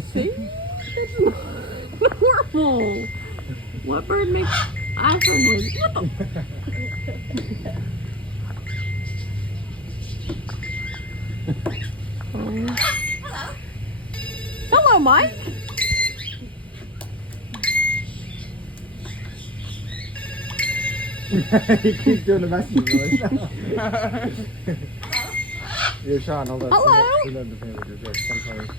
See? That's not normal. What bird makes eye friendly? Hello, Mike. He keeps doing the message voice. Yeah, Sean, hold on. Hello. She loves the family. Sometimes.